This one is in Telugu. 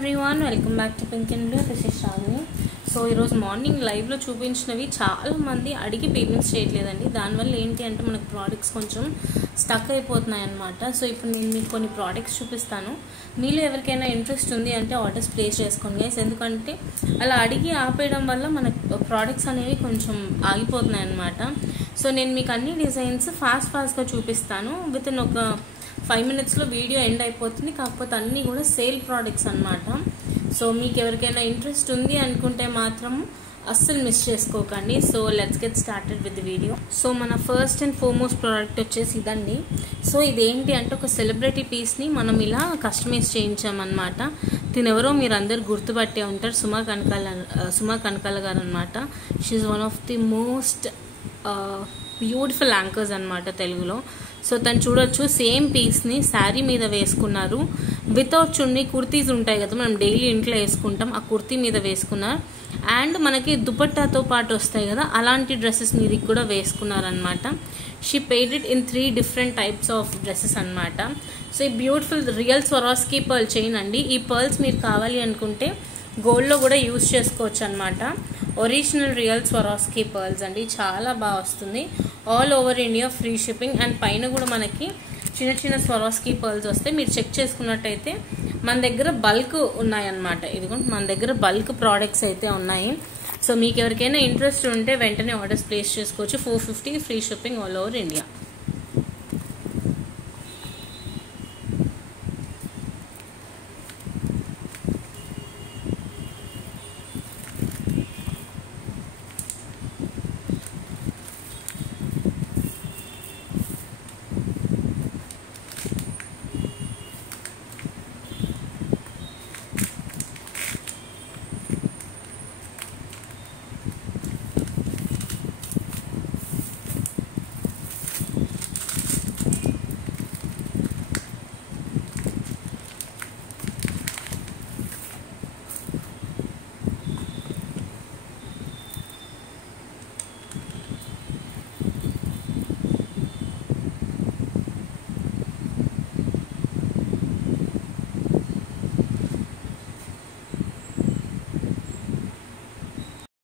Everyone welcome back to pink and blue. This is Sravani. So ఈరోజు మార్నింగ్ లైవ్లో చూపించినవి చాలామంది అడిగి పేమెంట్స్ చేయట్లేదండి. దానివల్ల ఏంటి అంటే మనకు ప్రోడక్ట్స్ కొంచెం స్టక్ అయిపోతున్నాయి అన్నమాట. సో ఇప్పుడు నేను మీకు కొన్ని ప్రోడక్ట్స్ చూపిస్తాను. మీలో ఎవరికైనా ఇంట్రెస్ట్ ఉంది అంటే ఆర్డర్స్ ప్లేస్ చేసుకోండి గైస్. ఎందుకంటే అలా అడిగి ఆపేయడం వల్ల మన ప్రోడక్ట్స్ అనేవి కొంచెం ఆగిపోతున్నాయి అన్నమాట. సో నేను మీకు అన్ని డిజైన్స్ ఫాస్ట్గా చూపిస్తాను. విత్ ఇన్ ఒక 5 minutesలో వీడియో ఎండ్ అయిపోతుంది. కాకపోతే అన్నీ కూడా సేల్ ప్రోడక్ట్స్ అన్నమాట. సో మీకు ఎవరికైనా ఇంట్రెస్ట్ ఉంది అనుకుంటే మాత్రం అస్సలు మిస్ చేసుకోకండి. So let's get started with the video. So మన ఫస్ట్ అండ్ ఫార్మోస్ట్ ప్రోడక్ట్ వచ్చేసి ఇదండి. సో ఇదేంటి అంటే ఒక సెలబ్రిటీ పీస్ని మనం ఇలా కస్టమైజ్ చేయించామన్నమాట. తినెవరో మీరు అందరు గుర్తుపట్టే ఉంటారు, సుమా కనకాల గారు అనమాట. She's one of the most beautiful anchors అనమాట తెలుగులో. సో తను చూడొచ్చు, సేమ్ పీస్ని శారీ మీద వేసుకున్నారు. వితౌట్ చున్నీ కుర్తీస్ ఉంటాయి కదా మనం డైలీ ఇంట్లో వేసుకుంటాం, ఆ కుర్తీ మీద వేసుకున్నారు. అండ్ మనకి దుపట్టాతో పాటు వస్తాయి కదా అలాంటి డ్రెస్సెస్ మీద కూడా వేసుకున్నారనమాట. She paid it in 3 different types of dresses అనమాట. సో ఈ beautiful real Swarovski pearl chain అండి. ఈ పర్ల్స్ మీరు కావాలి అనుకుంటే గోల్డ్లో కూడా యూజ్ చేసుకోవచ్చు అనమాట. ఒరిజినల్ రియల్ స్వరాస్కీ పర్ల్స్ అండి, చాలా బాగా వస్తుంది. All over India free shipping. And పైన కూడా మనకి చిన్న చిన్న స్వరాస్కీ పర్ల్స్ వస్తాయి. మీరు చెక్ చేసుకున్నట్టయితే మన దగ్గర బల్క్ ఉన్నాయన్నమాట. ఇదిగోండి మన దగ్గర బల్క్ ప్రోడక్ట్స్ అయితే ఉన్నాయి. సో మీకు ఎవరికైనా ఇంట్రెస్ట్ ఉంటే వెంటనే ఆర్డర్స్ ప్లేస్ చేసుకోవచ్చు. 450 free shipping all over India.